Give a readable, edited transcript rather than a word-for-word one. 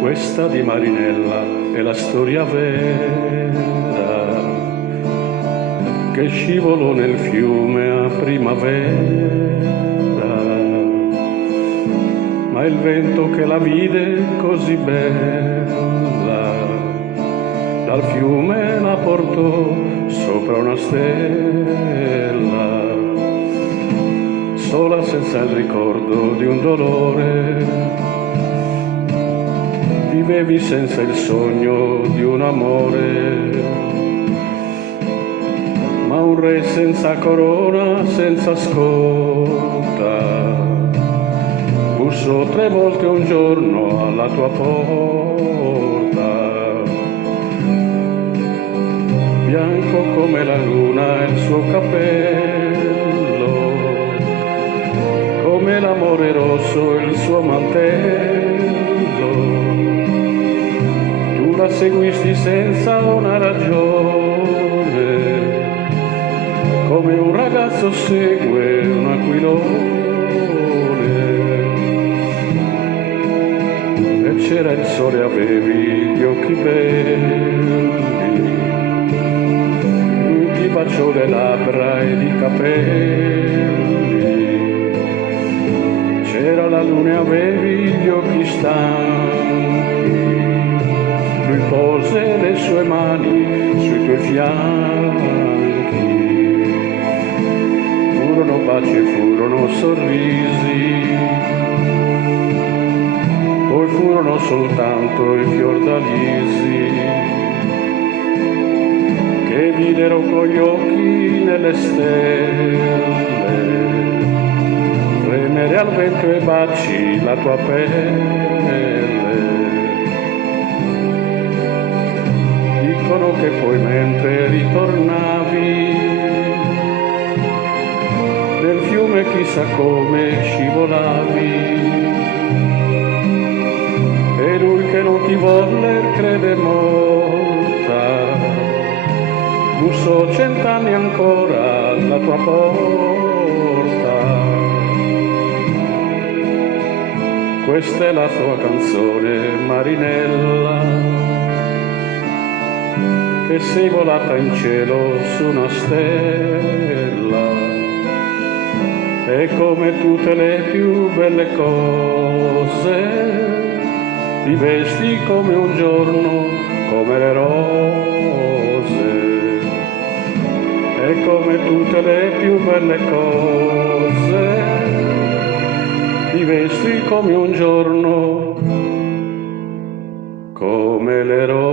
Questa di Marinella è la storia vera che scivolò nel fiume a primavera, ma il vento che la vide così bella dal fiume la portò sopra una stella, sola senza il ricordo di un dolore. Vivevi senza il sogno di un amore, ma un re senza corona, senza scorta, bussò 3 volte un giorno alla tua porta. Bianco come la luna il suo capello, come l'amore rosso il suo mantello. La seguisti senza una ragione, come un ragazzo segue un aquilone. E c'era il sole, avevi gli occhi belli, lui ti baciò le labbra ed i capelli. C'era la luna e avevi gli occhi stanchi, lui pose le sue mani sui tuoi fianchi. Furono baci e furono sorrisi, poi furono soltanto i fiordalisi che videro con gli occhi nelle stelle fremere al vento e baci la tua pelle. Dicono che poi mentre ritornavi nel fiume chissà come scivolavi, e lui che non ti volle crede morta, bussò 100 anni ancora alla tua porta. Questa è la tua canzone, Marinella, che sei volata in cielo su una stella, e come tutte le più belle cose ti vesti come un giorno, come le rose, e come tutte le più belle cose ti vesti come un giorno, come le rose.